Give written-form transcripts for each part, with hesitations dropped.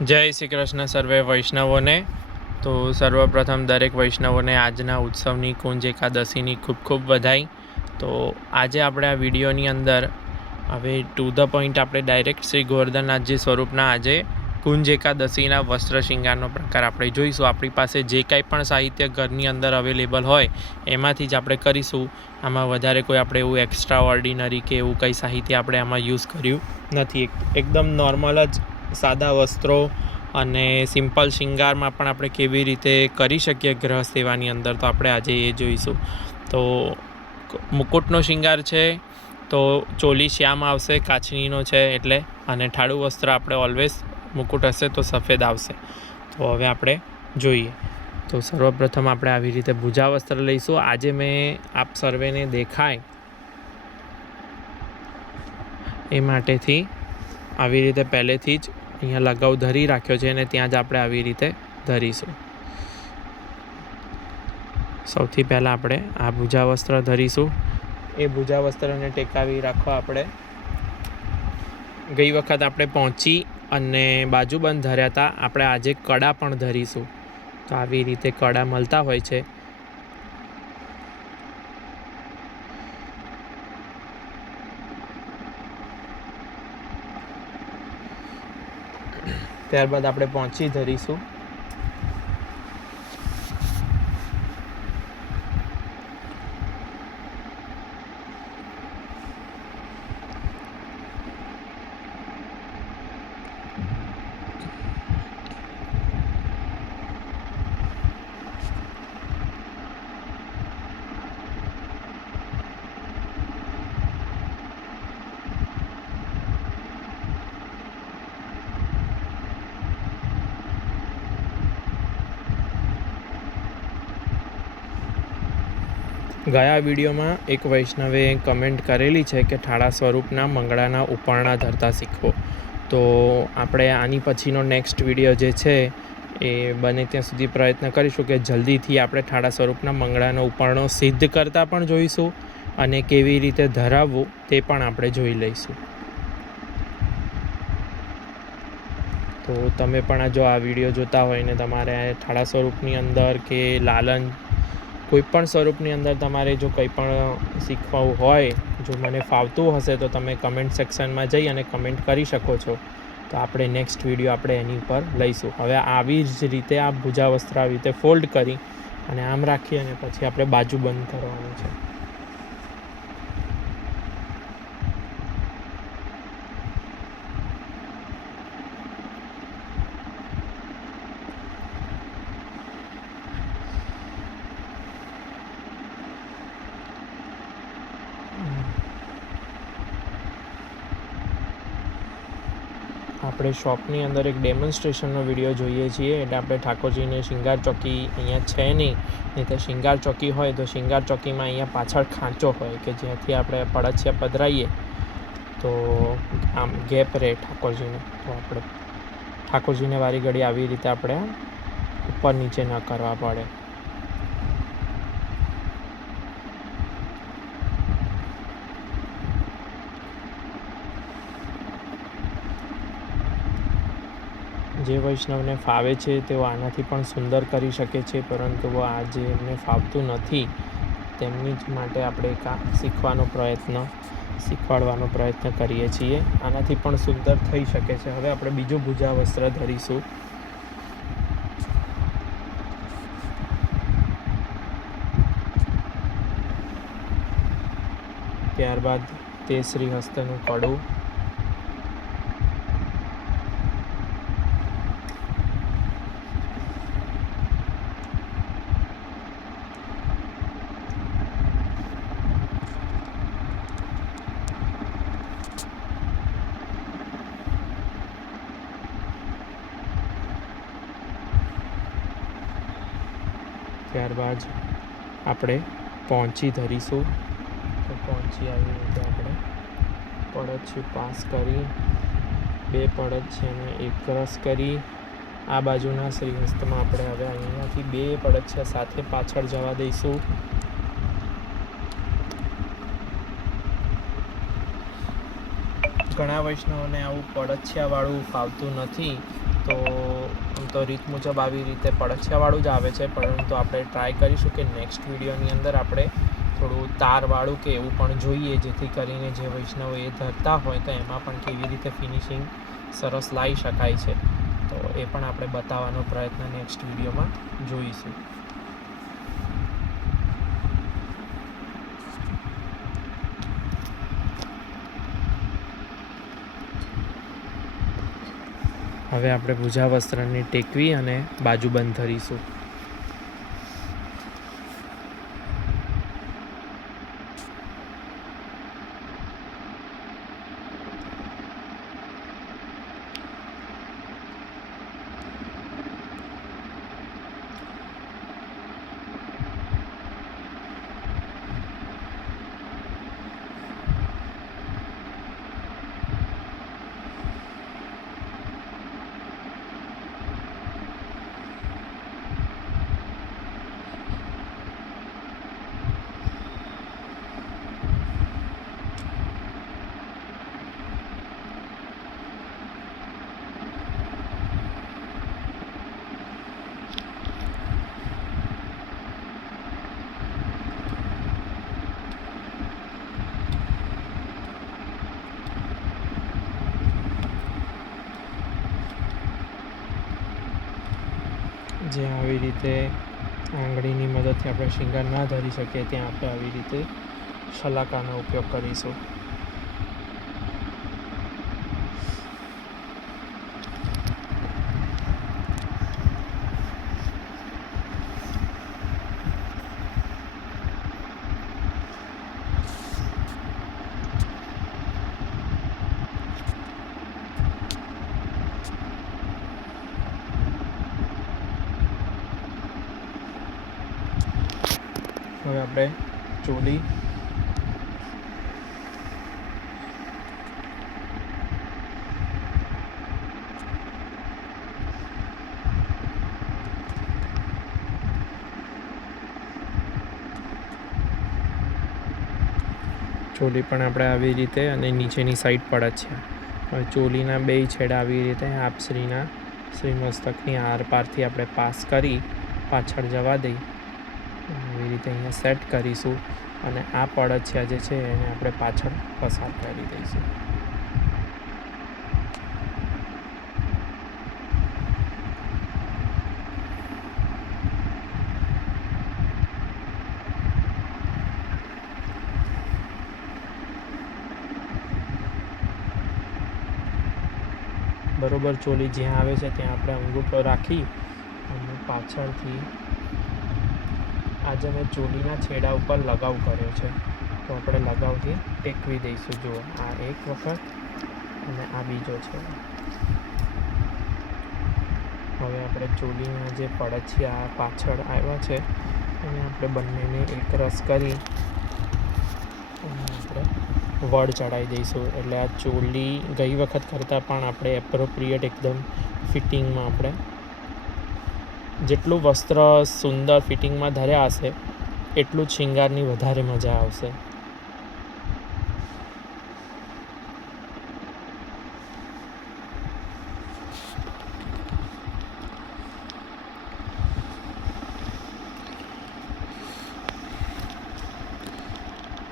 જય શ્રી કૃષ્ણ સર્વે વૈષ્ણવોને। તો સર્વપ્રથમ દરેક વૈષ્ણવોને આજના ઉત્સવની કુંજ એકાદશીની ખૂબ ખૂબ વધાઈ। તો આજે આપણે આ વિડીયોની અંદર હવે ટુ ધ પોઈન્ટ આપણે ડાયરેક્ટ શ્રી ગોવર્ધનનાથજી સ્વરૂપના આજે કુંજ એકાદશીના વસ્ત્ર શૃંગારનો પ્રકાર આપણે જોઈશું। આપણી પાસે જે કાંઈ પણ સાહિત્ય ઘરની અંદર અવેલેબલ હોય એમાંથી જ આપણે કરીશું। આમાં વધારે કોઈ આપણે એવું એક્સ્ટ્રા ઓર્ડિનરી કે એવું કંઈ સાહિત્ય આપણે આમાં યુઝ કર્યું નથી। એકદમ નોર્મલ જ સાદા વસ્ત્રો અને સિમ્પલ શિંગારમાં પણ આપણે કેવી રીતે કરી શકીએ ગ્રહ સેવાની અંદર, તો આપણે આજે એ જોઈશું। તો મુકુટનો શિંગાર છે તો ચોલી શ્યામ આવશે, કાચનીનો છે એટલે, અને ઠાડું વસ્ત્ર આપણે ઓલવેઝ મુકુટ હશે તો સફેદ આવશે। તો હવે આપણે જોઈએ। તો સર્વપ્રથમ આપણે આવી રીતે ભુજા વસ્ત્ર લઈશું। આજે મેં આપ સર્વેને દેખાય એ માટેથી આવી રીતે પહેલેથી જ અહીંયા લગાવ ધરી રાખ્યો છે અને ત્યાં જ આપણે આવી રીતે ધરીશું। સૌથી પહેલાં આપણે આ ભુજા વસ્ત્ર ધરીશું। એ ભુજા વસ્ત્રને ટેકાવી રાખવા આપણે ગઈ વખત આપણે પહોંચી અને બાજુબંધ ધર્યા હતા, આપણે આજે કડા પણ ધરીશું। તો આવી રીતે કડા મળતા હોય છે। ત્યારબાદ આપણે પહોંચી ધરીશું। ગયા વિડીયોમાં એક વૈષ્ણવે કમેન્ટ કરેલી છે કે ઠાળા સ્વરૂપના મંગળાના ઉપરણા ધરતા શીખવો। તો આપણે આની પછીનો નેક્સ્ટ વિડીયો જે છે એ બને ત્યાં સુધી પ્રયત્ન કરીશું કે જલ્દીથી આપણે ઠાળા સ્વરૂપના મંગળાનો ઉપરણો સિદ્ધ કરતા પણ જોઈશું અને કેવી રીતે ધરાવવું તે પણ આપણે જોઈ લઈશું। તો તમે પણ જો આ વિડીયો જોતા હોય ને તમારે ઠાળા સ્વરૂપની અંદર કે લાલન કોઈ પણ સ્વરૂપની અંદર તમારે જો કંઈ પણ શીખવું હોય, જો મને ફાવતું હશે તો તમે કમેન્ટ સેક્શનમાં જઈ અને કમેન્ટ કરી શકો છો। તો આપણે નેક્સ્ટ વિડીયો આપણે એની ઉપર લઈશું। હવે આવી જ રીતે આ ભુજા વસ્ત્ર આવી રીતે ફોલ્ડ કરી અને આમ રાખી અને પછી આપણે બાજુ બંધ કરવાનું છે। આપણે શોપની અંદર એક ડેમોન્સ્ટ્રેશનનો વિડીયો જોઈએ છીએ, એટલે આપણે ઠાકોરજીને શિંગાર ચોકી અહીંયા છે નહીં તો શિંગાર ચોકી હોય તો શિંગાર ચોકીમાં અહીંયા પાછળ ખાંચો હોય કે જ્યાંથી આપણે પડછિયા પધરાઈએ તો આમ ગેપ રહે ઠાકોરજીને। તો આપણે ઠાકોરજીને વારી ઘડી આવી રીતે આપણે ઉપર નીચે ન કરવા પડે। જે વૈષ્ણવને ફાવે છે તેઓ આનાથી પણ સુંદર કરી શકે છે, પરંતુ આ જે એમને ફાવતું નથી તેમની જ માટે આપણે શીખવાડવાનો પ્રયત્ન કરીએ છીએ। આનાથી પણ સુંદર થઈ શકે છે। હવે આપણે બીજું ભુજા વસ્ત્ર ધરીશું। ત્યારબાદ તે શ્રી હસ્તનું કડું, ત્યારબાદ આપણે પહોંચી ધરીશું। તો પહોંચી આવી રીતે આપણે પડછિયું પાસ કરી, બે પડછિયાને એક રસ કરી આ બાજુના શ્રીહસ્તમાં આપણે હવે અહીંયાથી બે પડછિયા સાથે પાછળ જવા દઈશું। ઘણા વૈષ્ણવોને આવું પડછિયાવાળું ફાવતું નથી, તો આમ તો રીત મુજબ આવી રીતે પડછિયાવાળું જ આવે છે, પરંતુ આપણે ટ્રાય કરીશું કે નેક્સ્ટ વિડીયોની અંદર આપણે થોડું તારવાળું કે એવું પણ જોઈએ, જેથી કરીને જે વૈષ્ણવો એ ધરતા હોય તો એમાં પણ કેવી રીતે ફિનિશિંગ સરસ લાવી શકાય છે. તો એ પણ આપણે બતાવવાનો પ્રયત્ન નેક્સ્ટ વિડીયોમાં જોઈશું. હવે આપણે ભુજા વસ્ત્રને ટેકવી અને બાજુબંધ ધરીશું. જ્યાં આવી રીતે આંગળીની મદદથી આપણે શિંગાર ના ધરી શકીએ ત્યાં આપણે આવી રીતે શલાકાનો ઉપયોગ કરીશું. હવે આપણે ચોલી પણ આપણે આવી રીતે અને નીચેની સાઈડ પડછિયા. હવે ચોલીના બે છેડા આવી રીતે આપશ્રીના શ્રીમસ્તકની આરપારથી આપણે પાસ કરી પાછળ જવા દઈ એવી રીતે અહીંયા સેટ કરીશું અને આ પડછિયા જે છે એને આપણે પાછળ પસાર કરી દઈશું. બરોબર ચોલી જ્યાં આવે છે ત્યાં આપણે અંગૂઠો રાખી અને પાછળથી આજે મેં ચોલીના છેડા ઉપર લગાવ કર્યો છે, તો આપણે લગાવથી ટેકવી દઈશું. જુઓ, આ એક વખત અને આ બીજો છે. હવે આપણે ચોલીના જે પડછિયા પાછળ આવ્યા છે અને આપણે બંનેને એક રસ કરી અને આપણે વડ ચડાવી દઈશું. એટલે આ ચોલી ગઈ વખત કરતાં પણ આપણે એપ્રોપ્રિએટ એકદમ ફિટિંગમાં આપણે જેટલું વસ્ત્ર સુંદર ફિટિંગમાં ધર્યા હશે એટલું જ શિંગારની વધારે મજા આવશે.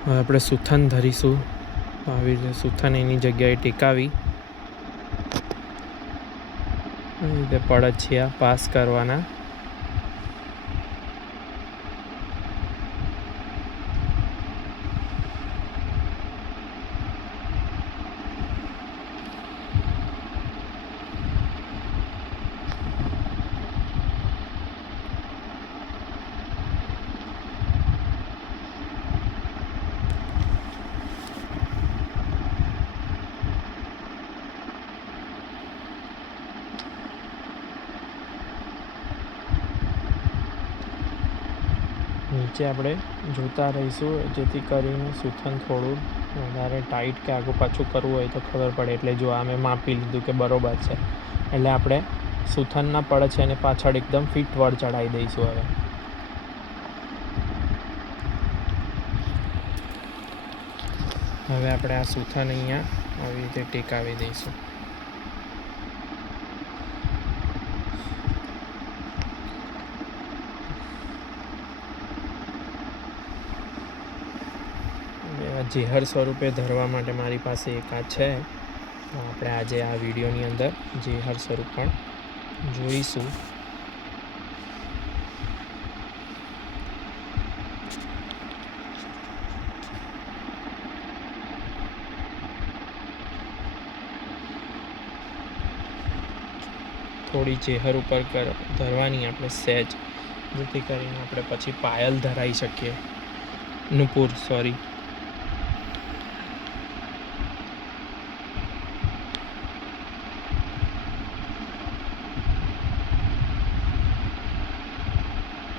હવે આપણે સુથન ધરીશું. આવી રીતે સુથન એની જગ્યાએ ટેકાવી આવી રીતે પડછિયા પાસ કરવાના. નીચે આપણે જોતા રહીશું, જેથી કરીને સુથન થોડું વધારે ટાઈટ કે આગું પાછું કરવું હોય તો ખબર પડે. એટલે જો આ મેં માપી લીધું કે બરોબર છે, એટલે આપણે સુથનના પડે છે અને પાછળ એકદમ ફિટ વડ ચડાવી દઈશું. હવે આપણે આ સુથન અહીંયા આવી રીતે ટેકાવી દઈશું. જેહર સ્વરૂપે ધરવા માટે મારી પાસે એક આ છે. તો આપણે આજે આ વિડીયોની અંદર જેહર સ્વરૂપ પણ જોઈશું. થોડી જેહર ઉપર ધરવાની આપણે સહેજ, જેથી કરીને આપણે પછી પાયલ ધરાઈ શકીએ. નુપુર સોરી.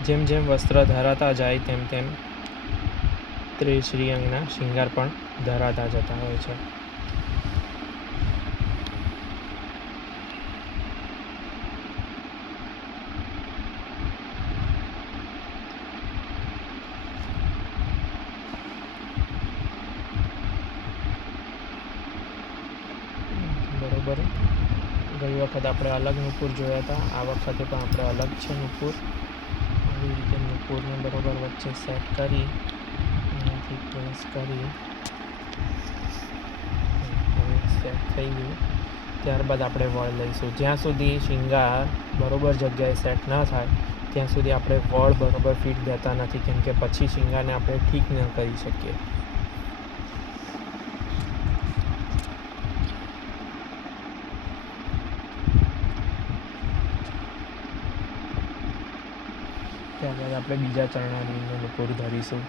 જેમ જેમ વસ્ત્ર ધરાતા જાય તેમ તેમ ત્રિશ્રી અંગના શિંગાર પણ ધરાતા જતા હોય છે. બરોબર. ગઈ વખત આપણે અલગ નુપુર જોયા હતા, આ વખતે પણ આપણે અલગ છે નુપુર. આવી રીતે નુપુરને બરોબર વચ્ચે સેટ કરી અહીંયાથી પ્રેસ કરી સેટ થઈ ગયું. ત્યારબાદ આપણે વળ લઈશું. જ્યાં સુધી શિંગાર બરોબર જગ્યાએ સેટ ન થાય ત્યાં સુધી આપણે વળ બરોબર ફિટ દેતા નથી, કેમ કે પછી શિંગારને આપણે ઠીક ન કરી શકીએ. ત્યારબાદ આપણે બીજા ચરણાની નુપુર ધરીશું.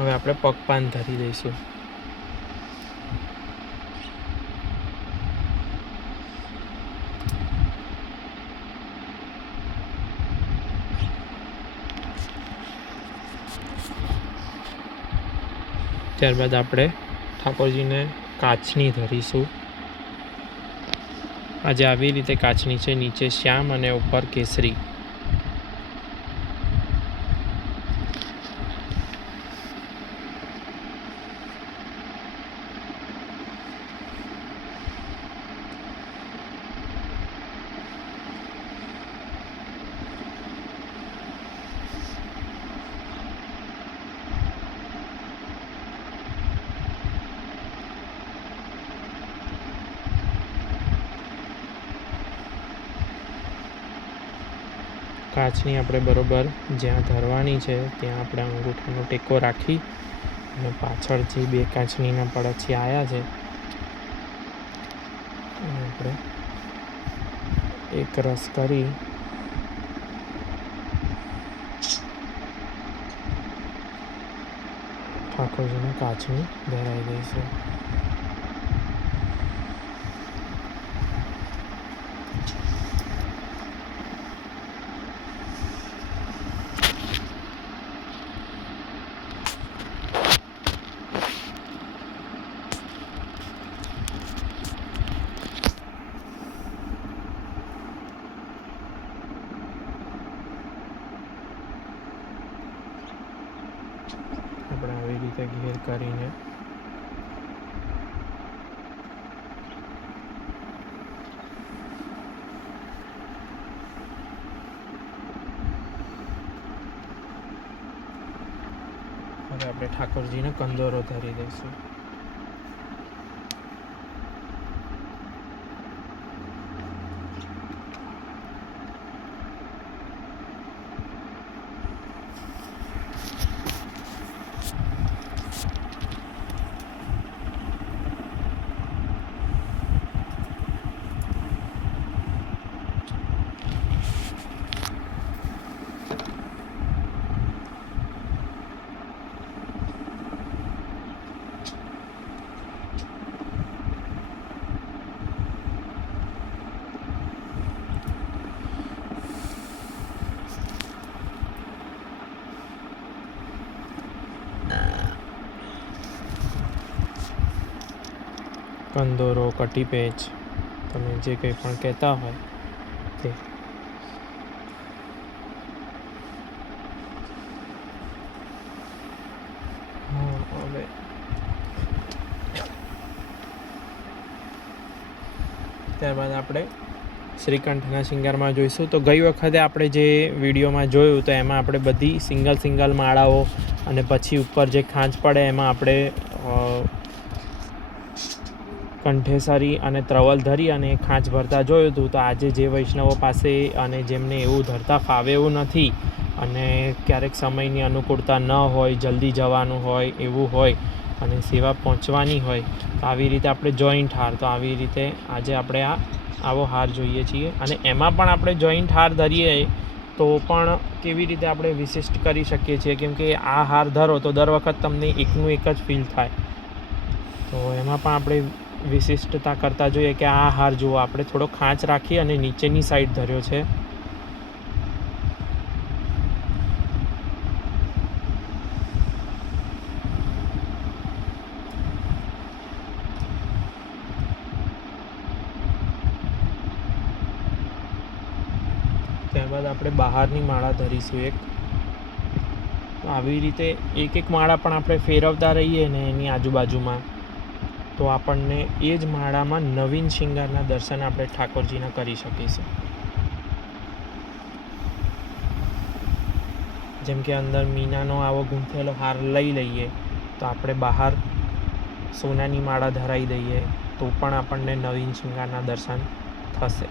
હવે આપણે પગપાન ધરી દઈશું. ત્યારબાદ આપણે ઠાકોરજીને કાચની ધરીશું. આજે આવી રીતે કાચની છે, નીચે શ્યામ અને ઉપર કેસરી. કાચની આપણે બરોબર જ્યાં ધરવાની છે ત્યાં આપણે અંગૂઠાનો ટેકો રાખી અને પાછળ જે બે કાચનીના પડછિયા આવ્યા છે અને આપણે એક રસ કરી ઠાકોરજીને કાચની ધરાવી દઈશું. આપણે આવી રીતે ઘેર કરીને હવે આપણે ઠાકોરજીને કંદોરો ધરી દઈશું. કંદોરો, કટીપેચ, તમે જે કંઈ પણ કહેતા હોય તે. હવે ત્યારબાદ આપણે શ્રીકંઠના શિંગારમાં જોઈશું. તો ગઈ વખતે આપણે જે વિડીયોમાં જોયું તો એમાં આપણે બધી સિંગલ માળાઓ અને પછી ઉપર જે ખાંચ પડે એમાં આપણે કંઠેસરી અને ત્રવલ ધરી અને ખાંચ ભરતા જોયું હતું. તો આજે જે વૈષ્ણવો પાસે અને જેમને એવું ધરતા ફાવે એવું નથી અને ક્યારેક સમયની અનુકૂળતા ન હોય, જલ્દી જવાનું હોય, એવું હોય અને સેવા પહોંચવાની હોય, તો આવી રીતે આપણે જોઈન્ટ હાર, તો આવી રીતે આજે આપણે આવો હાર જોઈએ છીએ. અને એમાં પણ આપણે જોઈન્ટ હાર ધરીએ તો પણ કેવી રીતે આપણે વિશિષ્ટ કરી શકીએ છીએ, કેમ કે આ હાર ધરો તો દર વખત તમને એકનું એક જ ફીલ થાય. તો એમાં પણ આપણે વિશિષ્ટતા કરતાં જોઈએ કે આ હાર જુઓ, આપણે થોડો ખાંચ રાખી અને નીચેની સાઈડ ધર્યો છે. ત્યારબાદ આપણે બહારની માળા ધરીશું એક. તો આવી રીતે એક માળા પણ આપણે ફેરવતા રહીએ ને એની આજુબાજુમાં, તો આપણને એ જ માળામાં નવીન શિંગારના દર્શન આપણે ઠાકોરજીના કરી શકીશું. જેમ કે અંદર મીનાનો આવો ગૂંથેલો હાર લઈ લઈએ તો આપણે બહાર સોનાની માળા ધરાવી દઈએ તો પણ આપણને નવીન શિંગારના દર્શન થશે.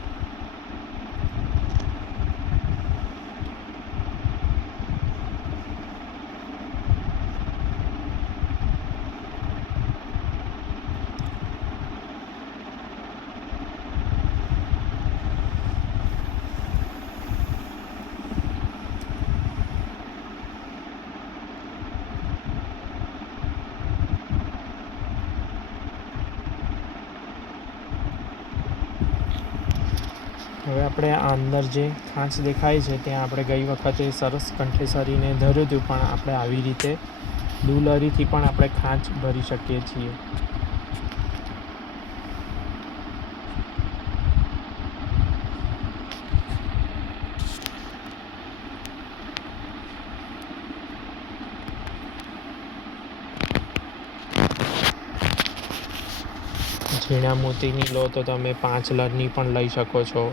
હવે આપણે આ અંદર જે ખાંચ દેખાય છે ત્યાં આપણે ગઈ વખતે સરસ કંઠેસરીને ધર્યું હતું, પણ આપણે આવી રીતે દુલરીથી પણ આપણે ખાંચ ભરી શકીએ છીએ. ઝીણા મોતીની લો તો તમે 5 લરની પણ લઈ શકો છો.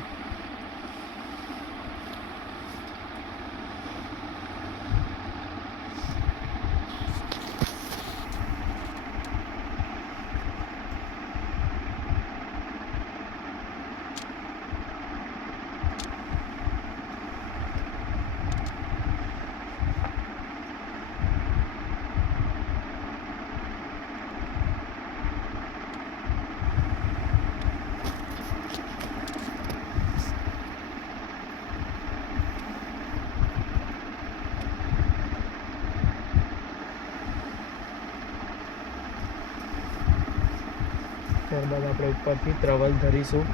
ત્યારબાદ આપણે ઉપરથી ત્રવલ ધરીશું.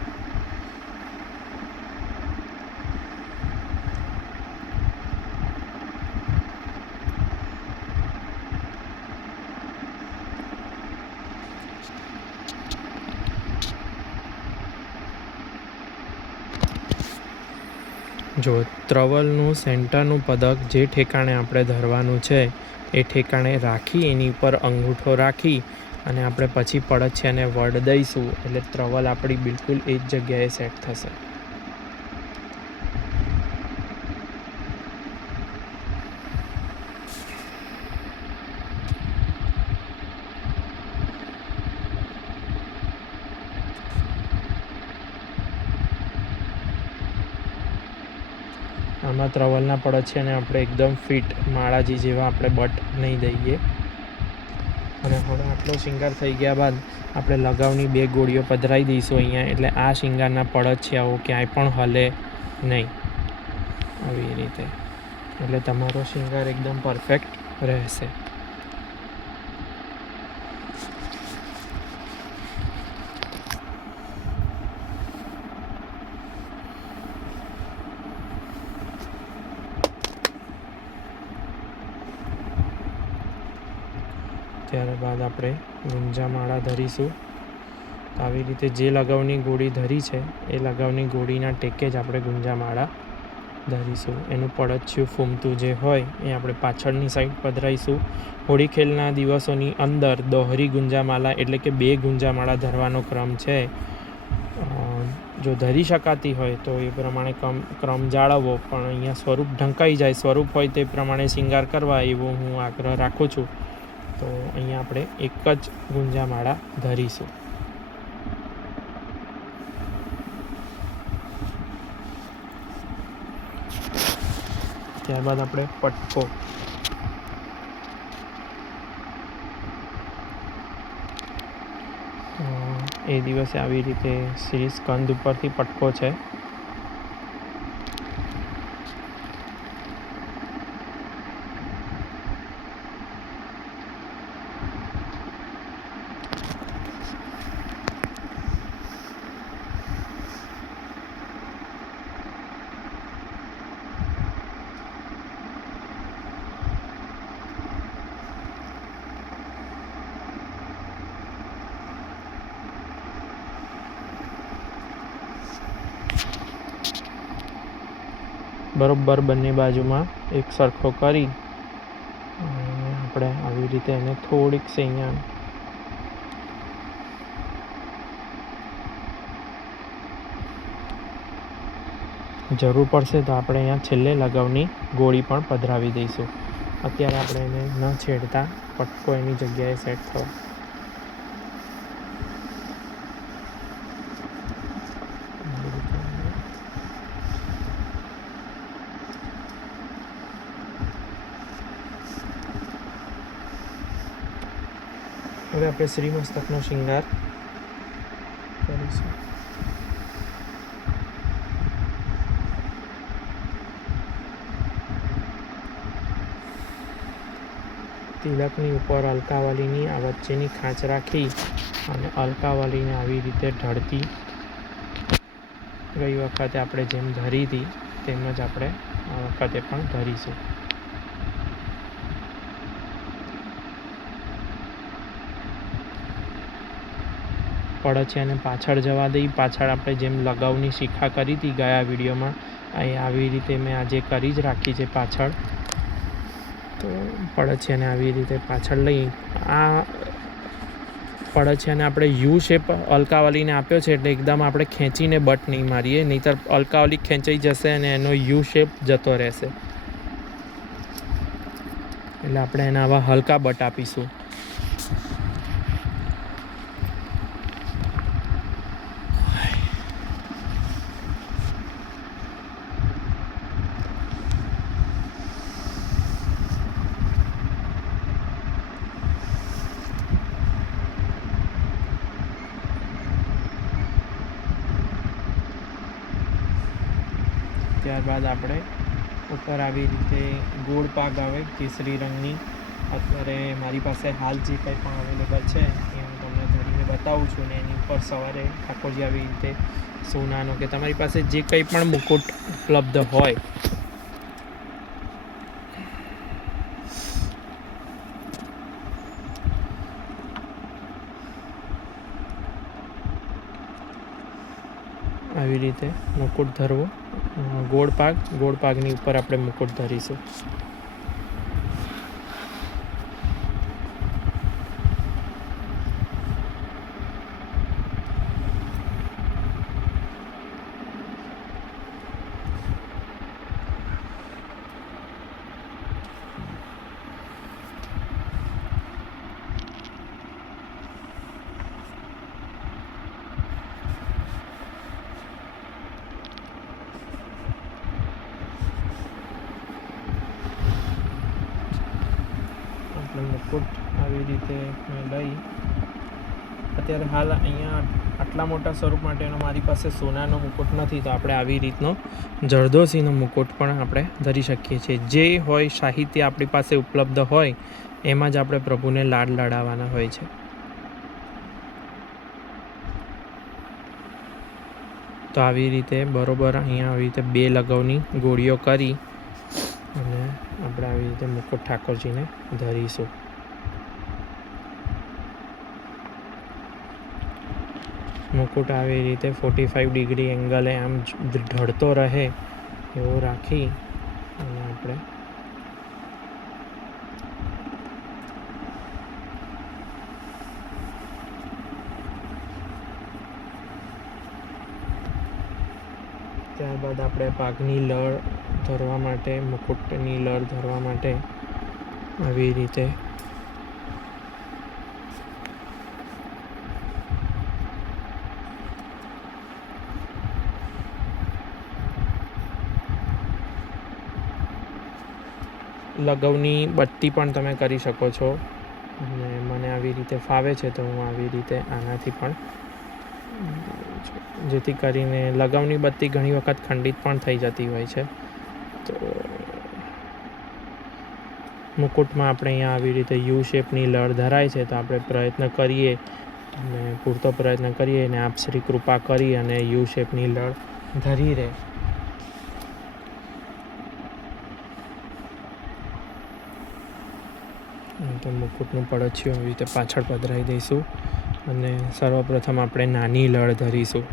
જો ત્રવલનું સેન્ટરનું પદક જે ઠેકાણે આપણે ધરવાનું છે એ ઠેકાણે રાખી એની ઉપર અંગૂઠો રાખી અને આપણે પછી પડછિયાને વડ દઈશું એટલે ત્રવલ આપણી બિલકુલ એ જ જગ્યાએ સેટ થશે. આમાં ત્રવલના પડછિયાને આપણે એકદમ ફિટ માળાજી જેવા આપણે બટ નહીં દઈએ. અને હવે આટલો શિંગાર થઈ ગયા બાદ આપણે લગાવની 2 ગોળીઓ પધરાવી દઈશું અહીંયા, એટલે આ શિંગારના પડછિયાઓ ક્યાંય પણ હલે નહીં. આવી રીતે એટલે તમારો શિંગાર એકદમ પરફેક્ટ રહેશે. ત્યારબાદ આપણે ગુંજા માળા ધરીશું. આવી રીતે જે લગાવની ગોળી ધરી છે એ લગાવની ગોળીના ટેકે જ આપણે ગુંજામાળા ધરીશું. એનું પડછિયું ફૂમતું જે હોય એ આપણે પાછળની સાઈડ પધરાઈશું. હોળી ખેલના દિવસોની અંદર દોહરી ગુંજામાળા એટલે કે 2 ગુંજામાળા ધરવાનો ક્રમ છે. જો ધરી શકાતી હોય તો એ પ્રમાણે ક્રમ જાળવવો, પણ અહીંયા સ્વરૂપ ઢંકાઈ જાય, સ્વરૂપ હોય તે પ્રમાણે શિંગાર કરવા એવો હું આગ્રહ રાખું છું. તો અહીંયા આપણે એક જ ગુંજામાળા ધરીશું. ત્યારબાદ આપણે પટકો, એ દિવસે આવી રીતે શ્રી સ્કંદ ઉપરથી પટકો છે. બરોબર બંને બાજુમાં એક સરખો કરી આપણે આવી રીતે એને થોડીક સે અહીંયા જરૂર પડશે તો આપણે અહીંયા છેલ્લે લગાવની ગોળી પણ પધરાવી દઈશું. અત્યારે આપણે એને ન છેડતા પટકો એની જગ્યાએ સેટ થયો. હવે આપણે શ્રીમસ્તકનો શિંગાર કરીશું. તિલકની ઉપર અલકાવાલીની આ વચ્ચેની ખાંચ રાખી અને અલકાવાલીને આવી રીતે ઢળતી ગઈ વખતે આપણે જેમ ધરી હતી તેમ જ આપણે આ વખતે પણ ધરીશું. પડછિયાને પાછળ જવા દઈ. પાછળ આપણે જેમ લગાવની શિખા કરી હતી ગયા વિડીયોમાં, આવી રીતે મેં આજે કરી જ રાખી છે પાછળ. તો પડછિયાને આવી રીતે પાછળ લઈ, આ પડછિયાને આપણે યુ શેપ અલકાવાલીને આપ્યો છે એટલે એકદમ આપણે ખેંચીને બટ નહીં મારીએ, નહીંતર અલકાવાલી ખેંચાઈ જશે અને એનો યુ શેપ જતો રહેશે. એટલે આપણે એના આવા હલકા બટ આપીશું. ત્યારબાદ આપણે ઉપર આવી રીતે ગોળ પાક આવે કેસરી રંગની. અત્યારે મારી પાસે હાલ જે કંઈ પણ અવેલેબલ છે એ હું તમને ધરીને બતાવું છું. ને એની ઉપર સવારે ઠાકોરજી આવી રીતે સોનાનો કે તમારી પાસે જે કંઈ પણ મુકુટ ઉપલબ્ધ હોય આવી રીતે મુકુટ ધરવો. ગોળ પાકની ઉપર આપણે મુકુટ ધરીશું. મુકુટ આવી રીતે મેં લઈ. અત્યારે હાલ અહીંયા આટલા મોટા સ્વરૂપ માટેનો મારી પાસે સોનાનો મુકુટ નથી, તો આપણે આવી રીતનો જરદોશીનો મુકુટ પણ આપણે ધરી શકીએ છીએ. જે હોય સાહિત્ય આપણી પાસે ઉપલબ્ધ હોય એમાં જ આપણે પ્રભુને લાડ લડાવવાના હોય છે. તો આવી રીતે બરોબર અહીંયા આવી રીતે 2 લગાવની ગોળીઓ કરી અને આપણે આવી રીતે મુકુટ ઠાકોરજીને ધરીશું. મુકુટ આવી રીતે 45 ડિગ્રી એંગલે આમ ઢળતો રહે એવો રાખી અને આપણે ત્યારબાદ આપણે પાઘની લળ ધરવા માટે, મુકુટની લળ ધરવા માટે આવી રીતે લગવની બત્તી પણ તમે કરી શકો છો, અને મને આવી રીતે ફાવે છે તો હું આવી રીતે આનાથી પણ, જેથી કરીને લગાવની બત્તી ઘણી વખત ખંડિત પણ થઈ જતી હોય છે. તો મુકુટમાં આપણે અહીંયા આવી રીતે યુ શેપની લળ ધરાય છે, તો આપણે પ્રયત્ન કરીએ અને પૂરતો પ્રયત્ન કરીએ અને આપશ્રી કૃપા કરી અને યુ શેપની લળ ધરી રહે. તો મુકુટનું પડછિયું આવી રીતે પાછળ પધરાવી દઈશું અને સર્વપ્રથમ આપણે નાની લળ ધરીશું.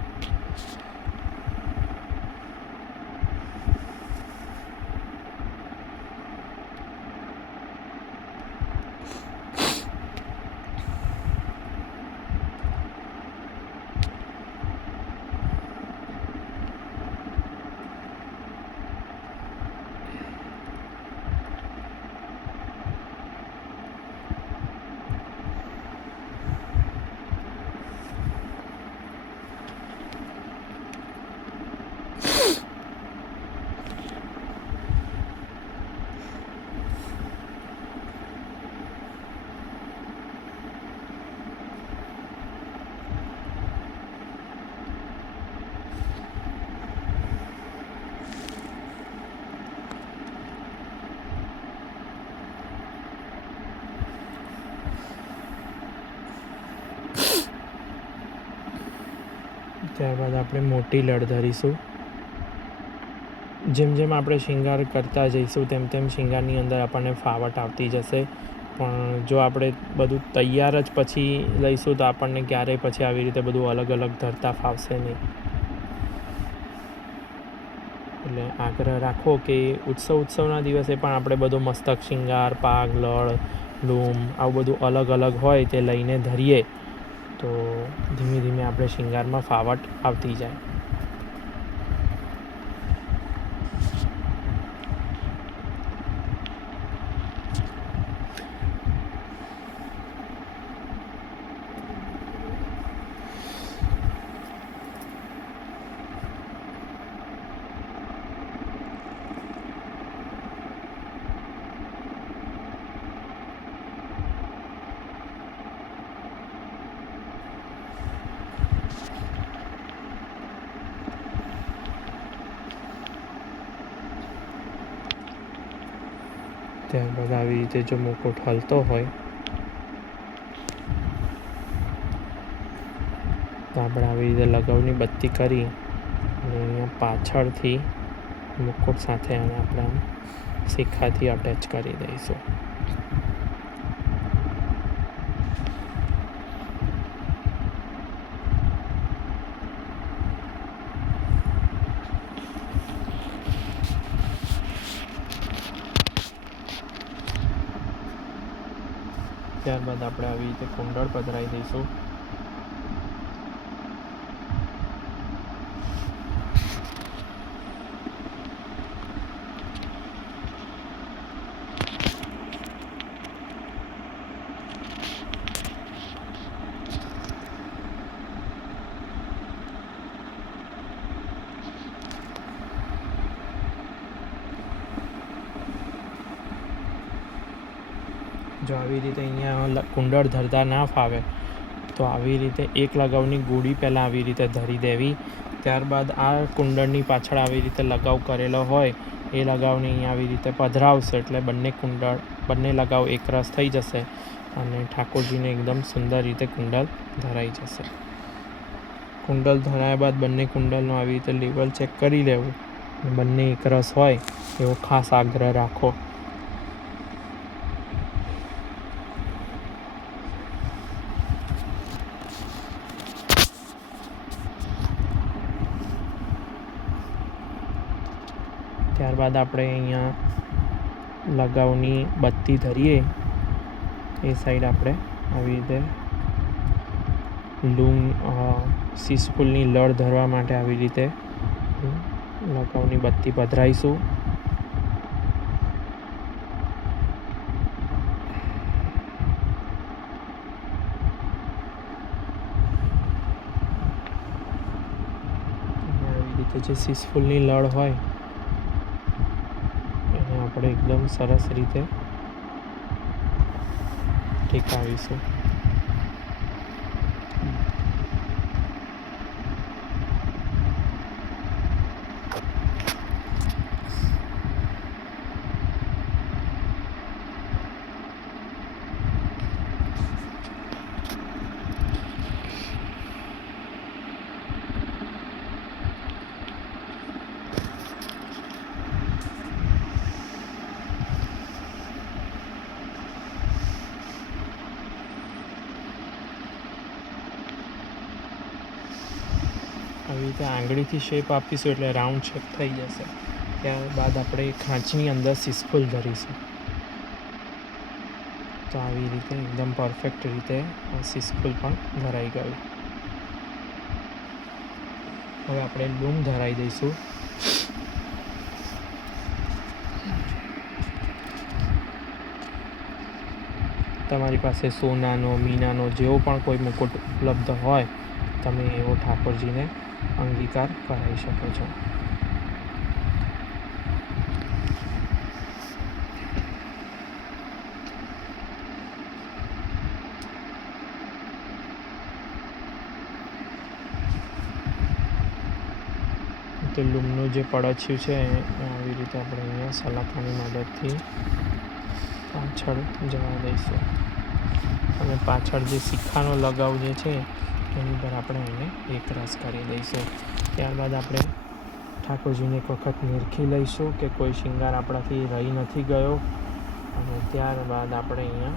ત્યારબાદ આપણે મોટી લળ ધરીશું. જેમ જેમ આપણે શિંગાર કરતા જઈશું તેમ તેમ શિંગારની અંદર આપણને ફાવટ આવતી જશે, પણ જો આપણે બધું તૈયાર જ પછી લઈશું તો આપણને ક્યારેય પછી આવી રીતે બધું અલગ અલગ ધરતા ફાવશે નહીં. એટલે આગ્રહ રાખો કે ઉત્સવના દિવસે પણ આપણે બધો મસ્તક શિંગાર, પાગ, લળ, લૂમ આવું બધું અલગ અલગ હોય તે લઈને ધરીએ તો ધીમે ધીમે આપણે શિંગારમાં ફાવટ આવતી જાય. ત્યારબાદ આવી રીતે જો મુકુટ હલતો હોય તો આપણે આવી રીતે લગાવની બત્તી કરી અને અહીંયા પાછળથી મુકુટ સાથે અને આપણે આમ શિખાથી અટેચ કરી દઈશું. ત્યારબાદ આપણે આવી રીતે કુંડળ પધરાવી દઈશું. જો આવી રીતે અહીંયા કુંડળ ધરતા ના ફાવે તો આવી રીતે એક લગાવની ગોળી પહેલાં આવી રીતે ધરી દેવી. ત્યારબાદ આ કુંડળની પાછળ આવી રીતે લગાવ કરેલો હોય એ લગાવને અહીંયા આવી રીતે પધરાવશે એટલે બંને લગાવ એકરસ થઈ જશે અને ઠાકોરજીને એકદમ સુંદર રીતે કુંડળ ધરાઈ જશે. કુંડળ ધરાયા બાદ બંને કુંડળનો આવી રીતે લેવલ ચેક કરી લેવું. બંને એકરસ હોય એવો ખાસ આગ્રહ રાખો. ત્યારબાદ આપણે અહીંયા લગાવની બત્તી ધરીએ એ સાઈડ આપણે આવી રીતે લૂમ સીસફૂલની લળ ધરવા માટે આવી રીતે લગાવની બત્તી પધરાઈશું. આવી રીતે જે સીસફૂલની લળ હોય એને આપણે એકદમ સરસ રીતે ટેકાવીશું. આવી રીતે આંગળીથી શેપ આપીશું એટલે રાઉન્ડ શેપ થઈ જશે. ત્યારબાદ આપણે ખાંચની અંદર સીસફૂલ ધરીશું. તો આવી રીતે એકદમ પરફેક્ટ રીતે સીસફૂલ પણ ધરાઈ ગયું. હવે આપણે લૂમ ધરાઈ દઈશું. તમારી પાસે સોનાનો મીનાનો જેવો પણ કોઈ મુકુટ ઉપલબ્ધ હોય તમે એવો ઠાકોરજીને અંગીકાર કરાવી શકો છો. તો લૂમનું જે પડછ્યું છે આવી રીતે આપણે અહીંયા સલાખાની મદદથી પાછળ જવા દઈશું અને પાછળ જે શિખાનો લગાવ જે છે એની પર આપણે એને એકરસ કરી દઈશું. ત્યારબાદ આપણે ઠાકોરજીને એક વખત નિરખી લઈશું કે કોઈ શિંગાર આપણાથી રહી નથી ગયો અને ત્યારબાદ આપણે અહીંયા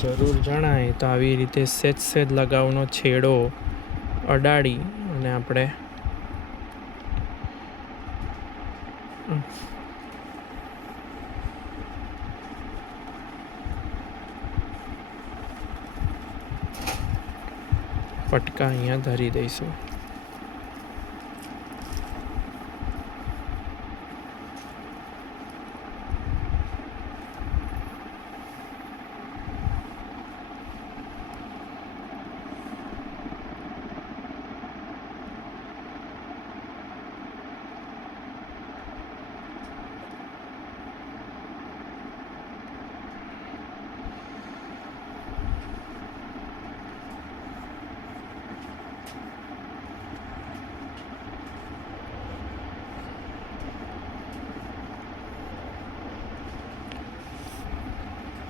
જરૂર જણાય તો આવી રીતે સેજ લગાવનો છેડો અડાડી અને આપણે પટકા અહીંયા ધરી દઈશું.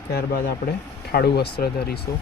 ત્યારબાદ આપણે ઠાળું વસ્ત્ર ધરીશું.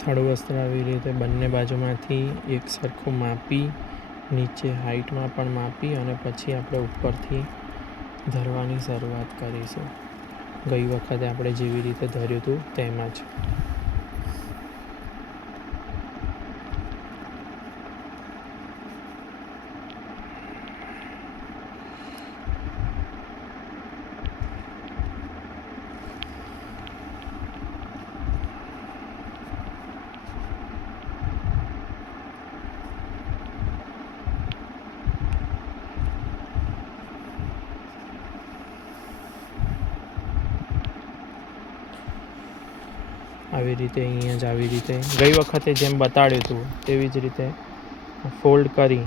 ઠાળું વસ્ત્ર આવી રીતે બંને બાજુમાંથી એક સરખું માપી નીચે હાઈટમાં પણ માપી અને પછી આપણે ઉપરથી ધરવાની શરૂઆત કરીશું. ગઈ વખતે આપણે જેવી રીતે ધર્યું હતું તેમ જ. આવી રીતે અહીંયા જ આવી રીતે ગઈ વખતે જેમ બતાડ્યું હતું તેવી જ રીતે ફોલ્ડ કરી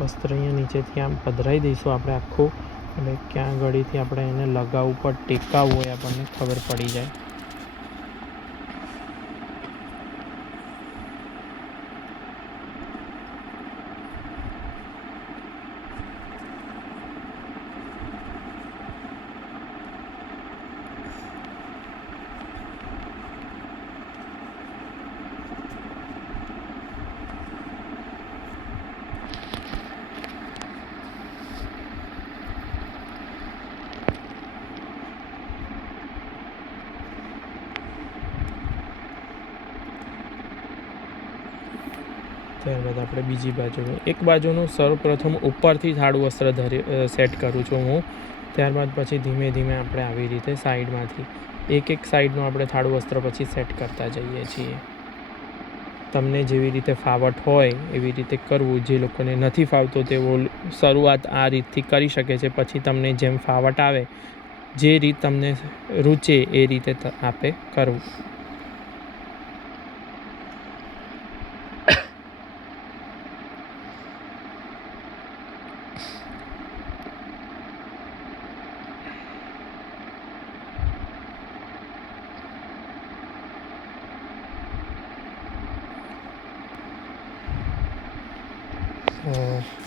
વસ્ત્ર અહીંયા નીચેથી આમ પધરાવી દઈશું આપણે આખું, એટલે ક્યાં ગળીથી આપણે એને લગાવવું પર ટેકાવવું હોય આપણને ખબર પડી જાય. ત્યારબાદ આપણે બીજી બાજુનું એક બાજુનું સર્વપ્રથમ ઉપરથી થાળું વસ્ત્ર સેટ કરું છું હું. ત્યારબાદ પછી ધીમે ધીમે આપણે આવી રીતે સાઈડમાંથી એક સાઈડનું આપણે થાળું વસ્ત્ર પછી સેટ કરતા જઈએ છીએ. તમને જેવી રીતે ફાવટ હોય એવી રીતે કરવું. જે લોકોને નથી ફાવતો તેઓ શરૂઆત આ રીતથી કરી શકે છે. પછી તમને જેમ ફાવટ આવે, જે રીત તમને રૂચે એ રીતે આપે કરવું.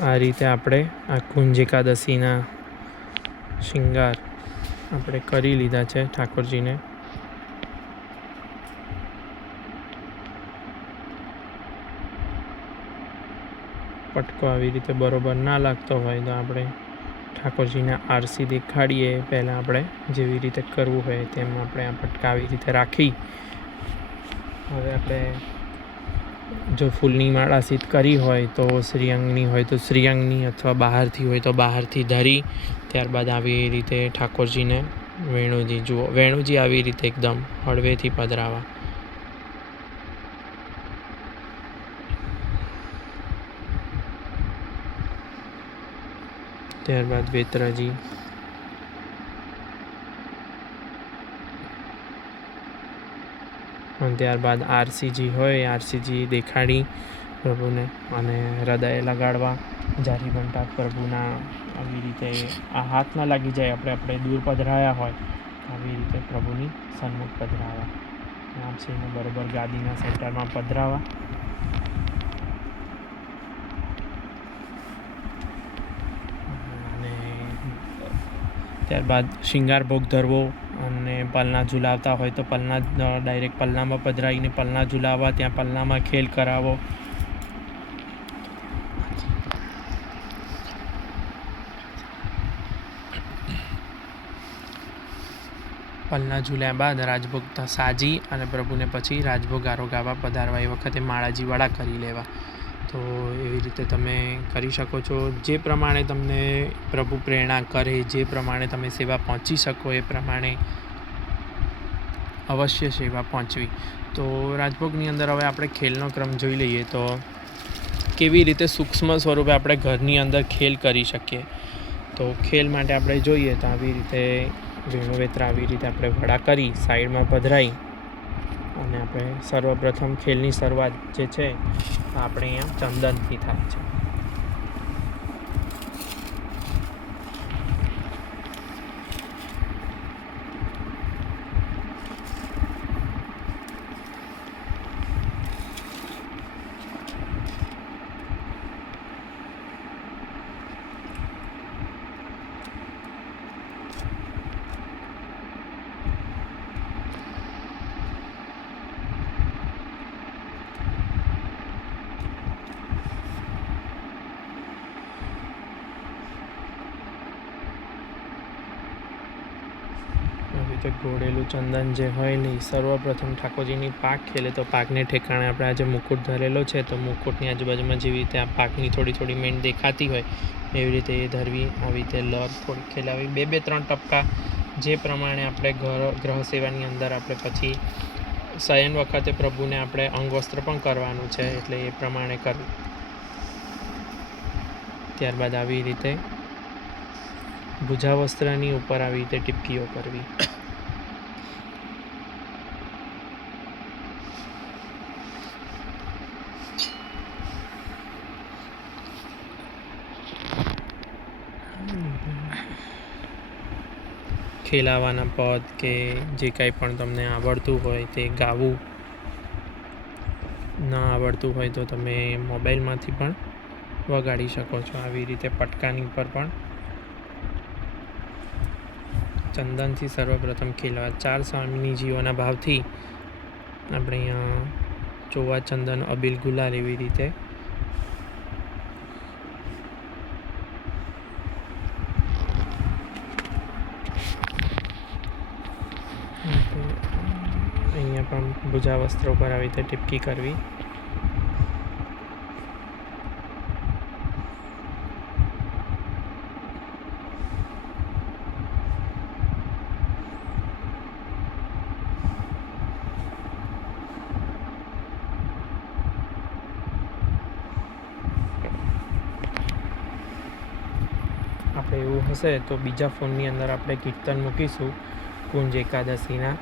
આ રીતે આપણે આ કુંજ એકાદશીના શૃંગાર આપણે કરી લીધા છે ઠાકોરજીને. પટકો આવી રીતે બરોબર ના લાગતો હોય તો આપણે ઠાકોરજીને આરસી દેખાડીએ પહેલાં આપણે જેવી રીતે કરવું હોય તેમ આપણે આ પટકા આવી રીતે રાખી હવે આપણે જો ફૂલની માળા સિદ્ધ કરી હોય તો શ્રીઅંગની હોય તો શ્રીઅંગની, અથવા બહારથી હોય તો બહારથી ધરી ત્યારબાદ આવી રીતે ઠાકોરજીને વેણુજી જુઓ, વેણુજી આવી રીતે એકદમ હળવેથી પધરાવા. ત્યારબાદ વેતરાજી, અને ત્યારબાદ આરસીજી હોય આરસીજી દેખાડી પ્રભુને અને હૃદય લગાડવા. જારી ઘંટા પ્રભુના આવી રીતે આ હાથ ના લાગી જાય આપણે દૂર પધરાયા હોય આવી રીતે પ્રભુની સન્મુખ પધરાવા. આપસીને બરોબર ગાદીના સેન્ટરમાં પધરાવા. અને ત્યારબાદ શિંગાર ભોગ ધરવો અને પલના ઝુલાવતા હોય તો પલના ડાયરેક્ટ પલનામાં પધરાવીને પલના ઝુલાવવા. ત્યાં પલનામાં ખેલ કરાવો. પલના ઝૂલ્યા બાદ રાજભોગ સાજી અને પ્રભુને પછી રાજભોગ આરોગાવા પધારવા. એ વખતે માળાજી વડા કરી લેવા. તો એવી રીતે તમે કરી શકો છો. જે પ્રમાણે તમને પ્રભુ પ્રેરણા કરે, જે પ્રમાણે તમે સેવા પહોંચી શકો એ પ્રમાણે અવશ્ય સેવા પહોંચવી. તો રાજભોગની અંદર હવે આપણે ખેલનો ક્રમ જોઈ લઈએ તો કેવી રીતે સૂક્ષ્મ સ્વરૂપે આપણે ઘરની અંદર ખેલ કરી શકીએ. તો ખેલ માટે આપણે જોઈએ તો આવી રીતે વેણુવેત્રા આવી રીતે આપણે વડા કરી સાઈડમાં પધરાઈ અને આપણે સર્વપ્રથમ ખેલની શરૂઆત જે છે આપણે અહીંયા ચંદનથી થાય છે. રીતે ઘોળેલું ચંદન જે હોય નહીં, સર્વપ્રથમ ઠાકોરજીની પાક ખેલે તો પાકને ઠેકાણે આપણે આજે મુકુટ ધરેલો છે તો મુકુટની આજુબાજુમાં જેવી રીતે આ પાકની થોડી થોડી મેણ દેખાતી હોય એવી રીતે એ ધરવી. આવી રીતે લર થોડી ખેલાવી 2-3 ટપકા જે પ્રમાણે આપણે ગ્રહ સેવાની અંદર આપણે પછી શયન વખતે પ્રભુને આપણે અંગવસ્ત્ર પણ કરવાનું છે એટલે એ પ્રમાણે કરવું. ત્યારબાદ આવી રીતે ભુજાવસ્ત્રની ઉપર આવી રીતે ટીપકીઓ કરવી. ખેલાવાના પદ કે જે કાંઈ પણ તમને આવડતું હોય તે ગાવું. ન આવડતું હોય તો તમે મોબાઈલમાંથી પણ વગાડી શકો છો. આવી રીતે પટકાની ઉપર પણ ચંદનથી સર્વપ્રથમ ખેલવા. 4 સ્વામિનીજીઓના ભાવથી આપણે અહીંયા ચોવા ચંદન અબીલ ગુલાલ એવી રીતે અહીંયા પણ ભુજાવસ્ત્ર ઉપર આવી રીતે ટીપકી કરવી. આપણે એવું હશે તો બીજા ફોનની અંદર આપણે કીર્તન મૂકીશું કુંજ એકાદશીના.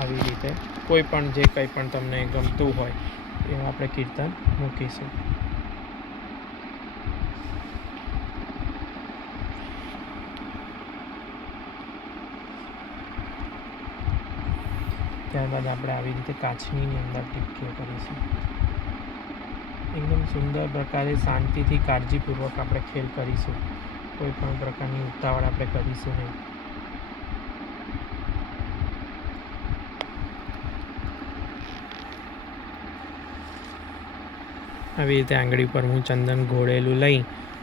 આવી રીતે કોઈ પણ જે કંઈ પણ તમને ગમતું હોય એવું આપણે કીર્તન મૂકીશું. ત્યારબાદ આપણે આવી રીતે કાચની અંદર ટીપકીઓ કરીશું. એકદમ સુંદર પ્રકારે શાંતિથી કાળજીપૂર્વક આપણે ખેલ કરીશું. કોઈ પણ પ્રકારની ઉતાવળ આપણે કરીશું નહીં. આવી રીતે આંગળી પર હું ચંદન ઘોળેલું લઈ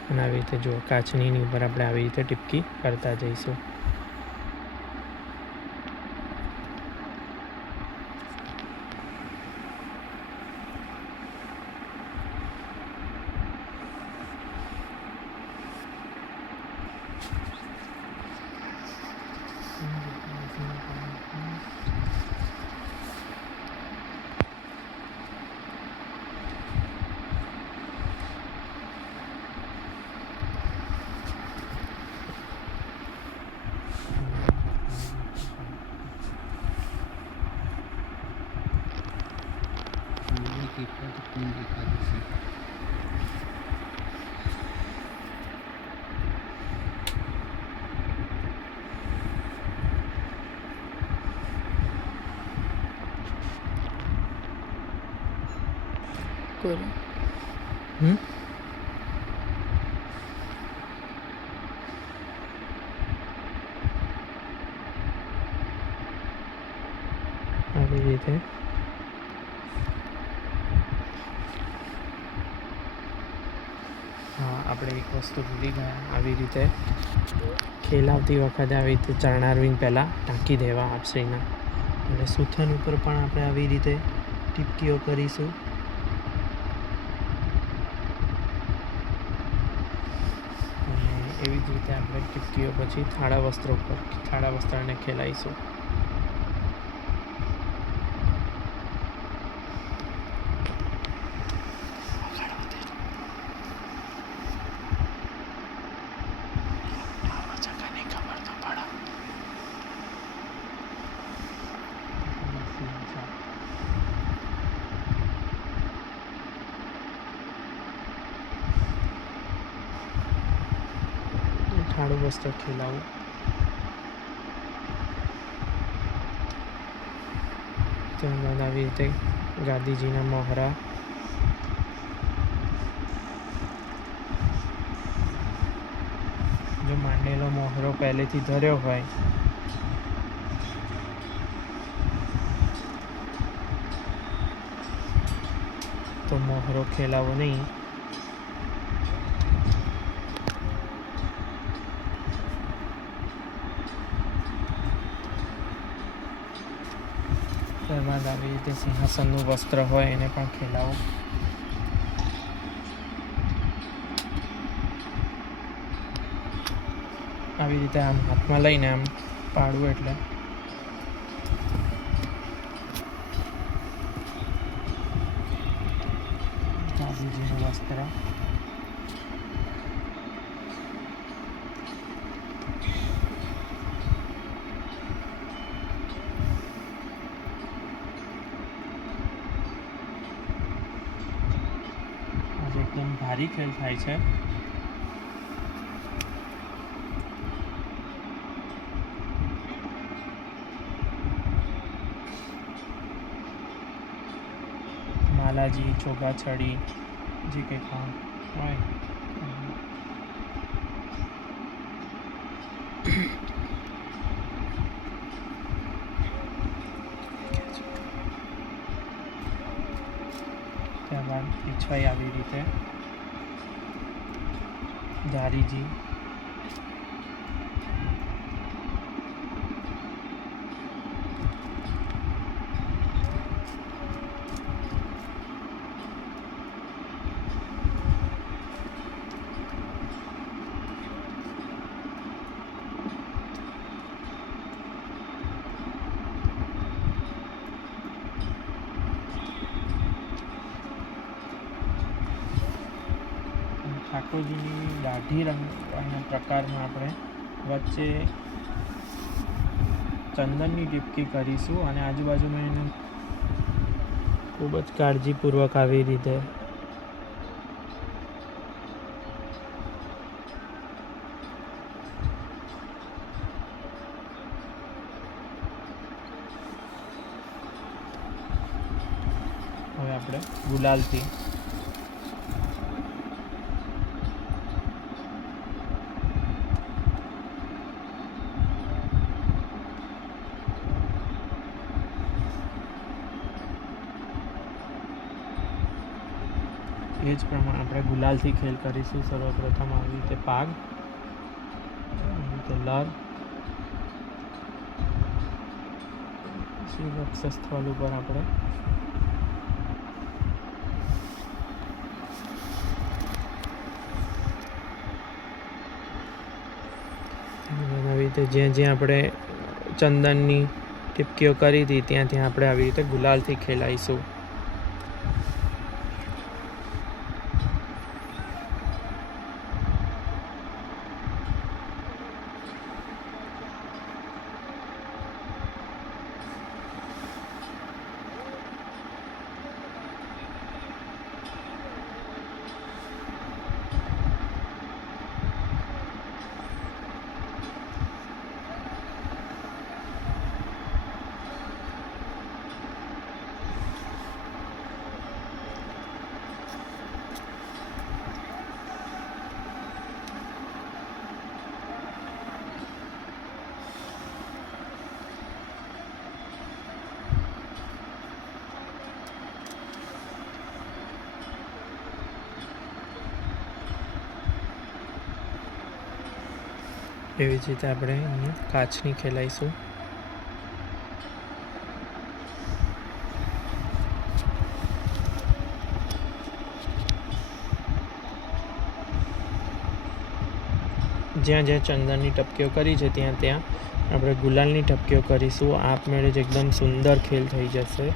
અને આવી રીતે જો કાચની ઉપર આપણે આવી રીતે ટીપકી કરતા જઈશું. આવી રીતે આપણે એક વસ્તુ ભૂલી ગયા. આવી રીતે ખેલાવતી વખતે આવી રીતે ચરણારવિંદ પહેલાં ઢાંકી દેવા આપશ્રીના અને સુથન ઉપર પણ આપણે આવી રીતે ટીપકીઓ કરીશું. અને એવી જ રીતે આપણે ટીપકીઓ પછી થાળા વસ્ત્રને ખેલાઈશું. થાળું વસ્ત્ર ખેલાવું. ત્યારબાદ આવી રીતે ગાદીજીના મોહરા, જો માંડેલો મોહરો પહેલેથી ધર્યો હોય તો મોહરો ખેલાવો નહીં. ત્યારબાદ આવી રીતે સિંહાસનનું વસ્ત્ર હોય એને પણ ખેલાવો. આવી રીતે આમ હાથમાં લઈને આમ પાડવું એટલે દાદીજીનું વસ્ત્ર. આજે એકદમ ભારી ખેલ થાય છે. માલાજી, ચોગાછડી, જે કંઈ કામ હોય. ત્યારબાદ પીછવાઈ આવી રીતે ધારીજી, ઠાકોરજીની દાઢી રંગવાના પ્રકારમાં આપણે વચ્ચે ચંદનની ટીપકી કરીશું અને આજુબાજુમાં એને ખૂબ જ કાળજીપૂર્વક આવી રીતે હવે આપણે ગુલાલથી એ જ પ્રમાણે આપણે ગુલાલથી ખેલ કરીશું. સર્વપ્રથમ આવી રીતે પાગ, આવી રીતે લર, પછી વક્ષસ્થળ ઉપર આપણે આવી રીતે જ્યાં જ્યાં આપણે ચંદનની ટીપકીઓ કરી હતી ત્યાં ત્યાં આપણે આવી રીતે ગુલાલથી ખેલાઈશું. એવી જ રીતે આપણે અહીંયા કાચની ખેલાઈશું. જ્યાં જ્યાં ચંદનની ટપકીઓ કરી છે ત્યાં ત્યાં આપણે ગુલાલની ટપકીઓ કરીશું. આપમેળે જ એકદમ સુંદર ખેલ થઈ જશે.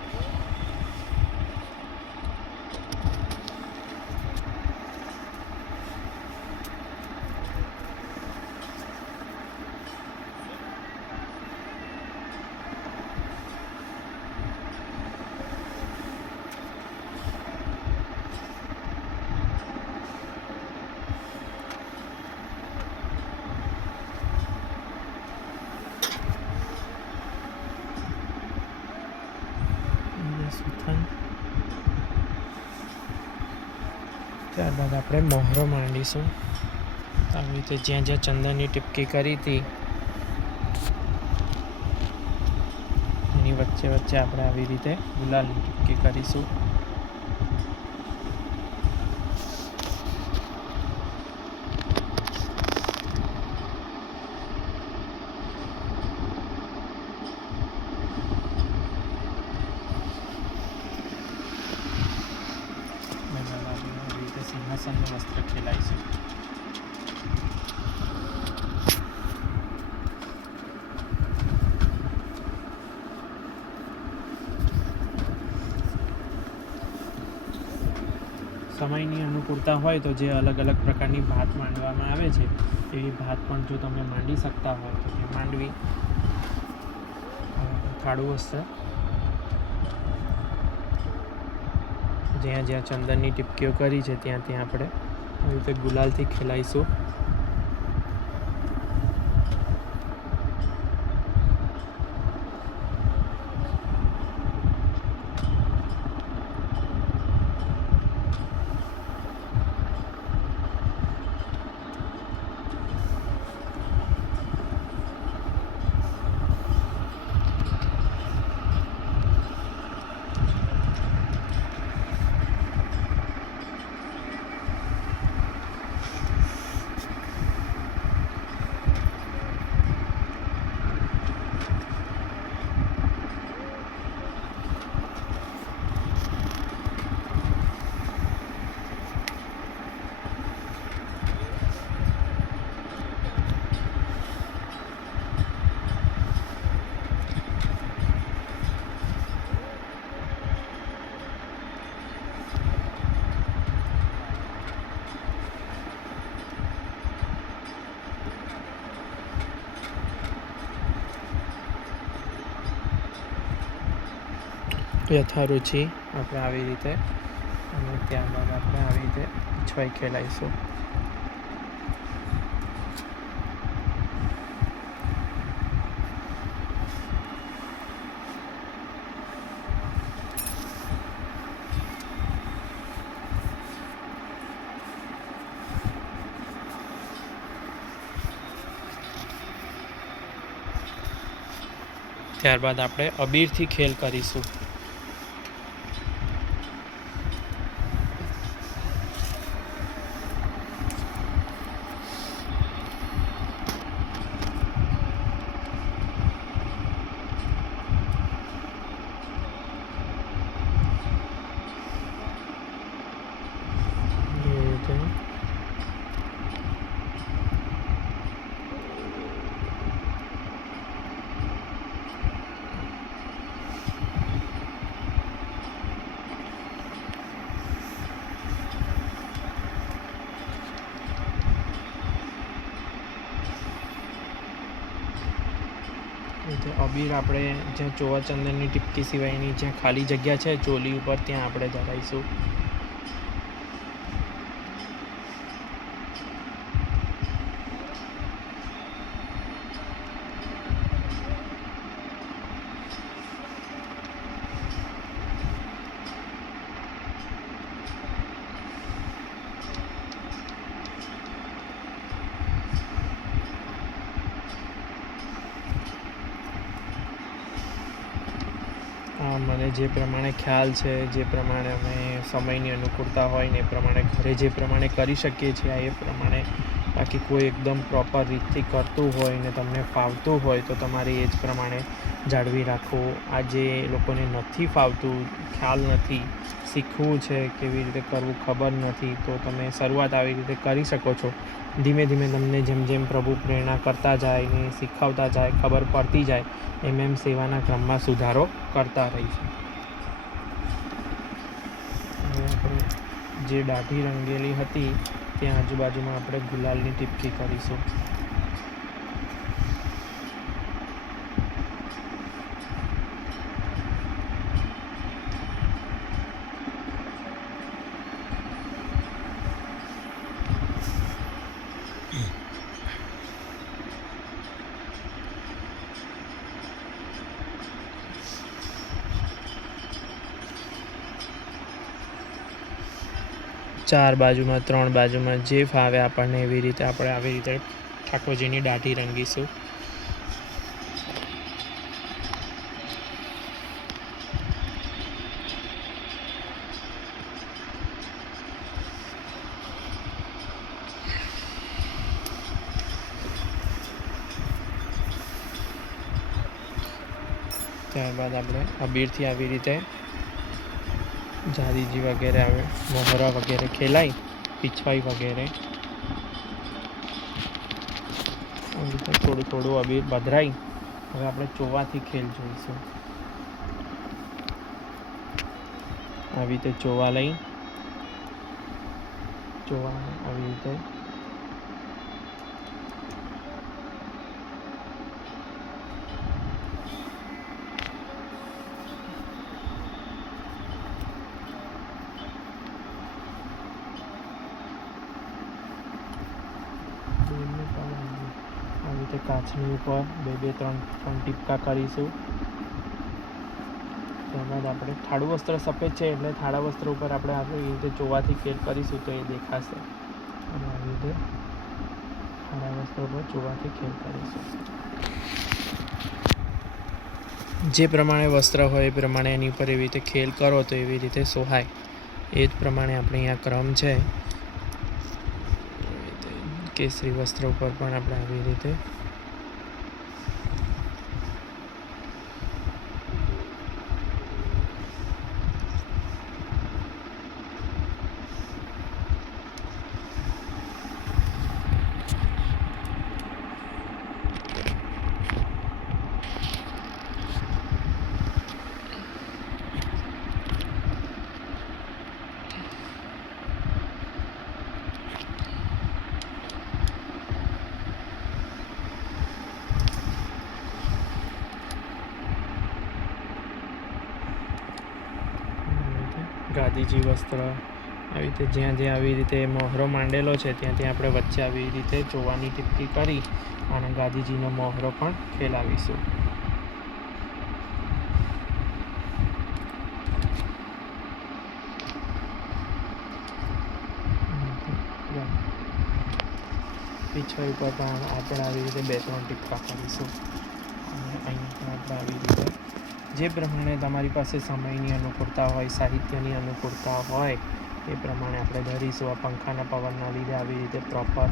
ત્યારબાદ આપણે મોહરો માંડીશું. આવી રીતે જ્યાં જ્યાં ચંદનની ટીપકી કરી હતી એની વચ્ચે વચ્ચે આપણે આવી રીતે ગુલાલની ટીપકી કરીશું. સમયની અનુકૂળતા હોય તો જે અલગ અલગ પ્રકારની ભાત માંડવામાં આવે છે એવી ભાત પણ જો તમે માંડી શકતા હોય તો તે માંડવી. થાળું હશે જ્યાં જ્યાં ચંદનની ટીપકીઓ કરી છે ત્યાં ત્યાં આપણે આવી રીતે ગુલાલથી ખેલાઈશું. યથારુચિ આપણે આવી રીતે અને ત્યારબાદ આપણે આવી રીતે પીછવાઈ ખેલાઈશું. ત્યારબાદ આપણે અબીરથી ખેલ કરીશું. અબીર આપણે જ્યાં ચોવાચંદનની ટીપકી સિવાયની જ્યાં ખાલી જગ્યા છે ચોલી ઉપર ત્યાં આપણે ધરાઈશું. મને જે પ્રમાણે ખ્યાલ છે, જે પ્રમાણે અમે સમયની અનુકૂળતા હોય ને એ પ્રમાણે ઘરે જે પ્રમાણે કરી શકીએ છીએ એ પ્રમાણે. બાકી કોઈ એકદમ પ્રોપર રીતથી કરતું હોય ને તમને ફાવતું હોય તો તમારે એ જ પ્રમાણે જાળવી રાખવું. આ જે લોકોને નથી ફાવતું, ખ્યાલ નથી, શીખવું છે કેવી રીતે કરવું ખબર નથી, તો તમે શરૂઆત આવી રીતે કરી શકો છો. ધીમે ધીમે તમને જેમ જેમ પ્રભુ પ્રેરણા કરતા જાય ને શીખવતા જાય, ખબર પડતી જાય એમ એમ સેવાના ક્રમમાં સુધારો કરતા રહીશું. હવે આપણે જે દાઢી રંગેલી હતી ત્યાં આજુબાજુમાં આપણે ગુલાલની ટીપકી કરીશું. ચાર બાજુમાં, 3 બાજુમાં જે ફાવે આપણને એવી રીતે આપણે આવી રીતે ઠાકોરજીની દાઢી રંગીશું. ત્યારબાદ આપણે અબીરથી આવી રીતે જાદીજી વગેરે આવે, મોહરા વગેરે ખેલાઈ, પીછવાઈ વગેરે થોડું થોડું અબીર પધરાઈ. હવે આપણે ચોવાથી ખેલ જોઈશું. આવી રીતે ચોવા લઈ જોવા આવી રીતે આવી રીતે કાચની ઉપર બે ત્રણ ટીપકા કરીશું. ત્યારબાદ આપણે થાળું વસ્ત્ર સફેદ છે એટલે થાળા વસ્ત્ર ઉપર આપણે આવી રીતે ચોવાથી ખેલ કરીશું તો એ દેખાશે. અને આવી રીતે થાળા વસ્ત્ર ઉપર ચોવાથી ખેલ કરીશું. જે પ્રમાણે વસ્ત્ર હોય એ પ્રમાણે એની ઉપર એવી રીતે ખેલ કરો તો એવી રીતે સોહાય. એ જ પ્રમાણે આપણે અહીંયા ક્રમ છે. કેસરી વસ્ત્ર ઉપર પણ આપણે આવી રીતે ગાદીજી વસ્ત્ર આવી રીતે જ્યાં આવી રીતે મોહરો માંડેલો છે ત્યાંથી આપણે વચ્ચે આવી રીતે ચોવાની ટીપકી કરી અને ગાદીજીનો મોહરો પણ ખેલાવીશું. પીછળ ઉપર પણ આપણે આવી રીતે 2-3 ટીપકા કરીશું. અને અહીંયા પણ આપણે આવી રીતે જે પ્રમાણે તમારી પાસે સમયની અનુકૂળતા હોય, સાહિત્યની અનુકૂળતા હોય એ પ્રમાણે આપણે ધરીશું. આ પંખાના પવનના લીધે આવી રીતે પ્રોપર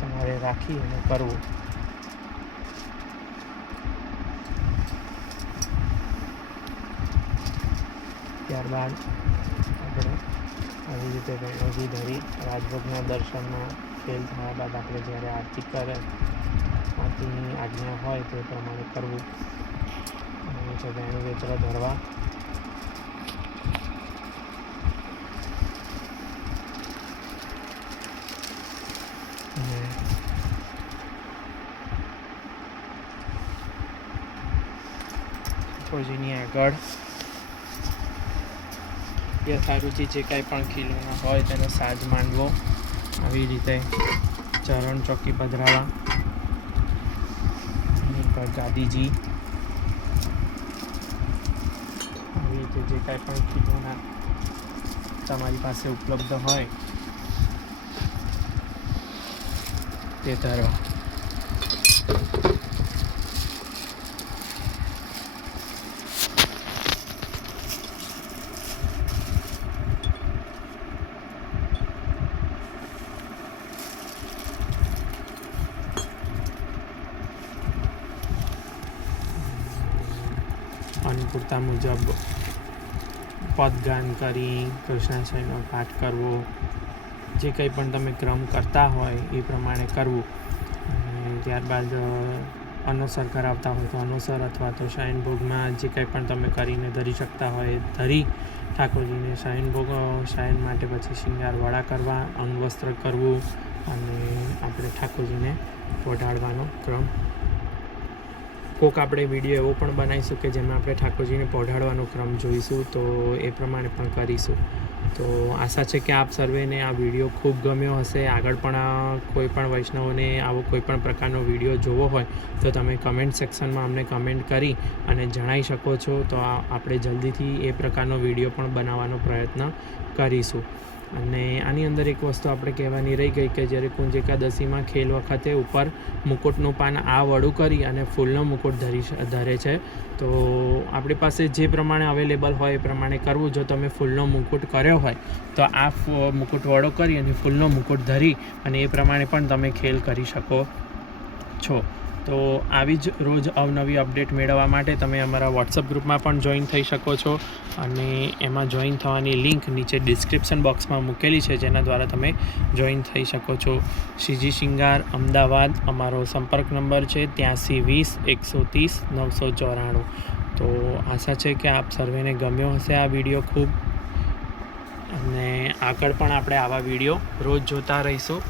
તમારે રાખી અને કરવું. ત્યારબાદ આપણે આવી રીતે વેણોજી ધરી રાજભોગના દર્શનમાં ફેલ થયા બાદ આપણે જ્યારે આરતી કરે આરતીની આજ્ઞા હોય તે પ્રમાણે કરવું. અને છે વેણું વેત્ર ધરવા. અને ઠાકોરજીની આગળ યથારુચિ જે કાંઈ પણ ખીલોના હોય તેનો સાજ માંડવો. આવી રીતે ચરણ ચોકી પધરાવા. એની પર ગાદીજી આવી રીતે જે કાંઈ પણ ખીલોના તમારી પાસે ઉપલબ્ધ હોય તે ધરવા. અનુકૂળતા મુજબ પદગાન કરી કૃષ્ણાશ્રયનો પાઠ કરવો. જે કંઈ પણ તમે ક્રમ કરતા હોય એ પ્રમાણે કરવું. અને ત્યારબાદ અનુસર કરાવતા હોય તો અનુસર અથવા તો શયનભોગમાં જે કંઈ પણ તમે કરીને ધરી શકતા હોય ધરી ઠાકોરજીને શયનભોગ શયન માટે પછી શિંગાર વડા કરવા, અંગવસ્ત્ર કરવું અને આપણે ઠાકોરજીને પોઢાડવાનો ક્રમ. કોક આપણે વિડીયો એવો પણ બનાવીશું કે જેમાં આપણે ઠાકોરજીને પોઢાડવાનો ક્રમ જોઈશું તો એ પ્રમાણે પણ કરીશું. તો આશા છે કે આપ સર્વેને આ વિડીયો ખૂબ ગમ્યો હશે. આગળ પણ કોઈ પણ વૈષ્ણવોને આવો કોઈ પણ પ્રકારનો વિડીયો જોવો હોય તો તમે કમેન્ટ સેક્શનમાં અમને કમેન્ટ કરી અને જણાવી શકો છો. તો આપણે જલ્દીથી એ પ્રકારનો વિડીયો પણ બનાવવાનો પ્રયત્ન કરીશું. અને આની અંદર એક વસ્તુ આપણે કહેવાની રહી ગઈ કે જ્યારે કુંજ એકાદશીમાં ખેલ વખતે ઉપર મુકુટનું પાન આ વડું કરી અને ફૂલનો મુકુટ ધરે છે. તો આપણી પાસે જે પ્રમાણે અવેલેબલ હોય એ પ્રમાણે કરવું. જો તમે ફૂલનો મુકુટ કર્યો હોય તો આ મુકુટ વડો કરી અને ફૂલનો મુકુટ ધરી અને એ પ્રમાણે પણ તમે ખેલ કરી શકો છો. તો આવી જ રોજ અવનવી અપડેટ મેળવવા માટે તમે અમારા વોટ્સઅપ ગ્રુપમાં પણ જોઈન થઈ શકો છો. અને એમાં જોઈન થવાની લિંક નીચે ડિસ્ક્રિપ્શન બોક્સમાં મૂકેલી છે જેના દ્વારા તમે જોઈન થઈ શકો છો. શ્રીજી શિંગાર અમદાવાદ અમારો સંપર્ક નંબર છે 8320 130 994. તો આશા છે કે આપ સર્વેને ગમ્યો હશે આ વિડીયો ખૂબ. અને આગળ પણ આપણે આવા વિડીયો રોજ જોતા રહીશું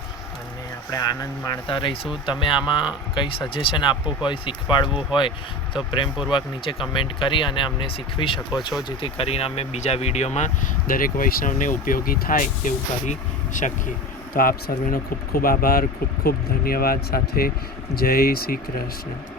અને આપણે આનંદ માણતા રહીશું. તમે આમાં કંઈ સજેશન આપવું હોય, શીખવાડવું હોય તો પ્રેમપૂર્વક નીચે કમેન્ટ કરી અને અમને શીખવી શકો છો, જેથી કરીને અમે બીજા વિડીયોમાં દરેક વૈષ્ણવને ઉપયોગી થાય તેવું કરી શકીએ. તો આપ સર્વેનો ખૂબ ખૂબ આભાર, ખૂબ ખૂબ ધન્યવાદ. સાથે જય શ્રી કૃષ્ણ.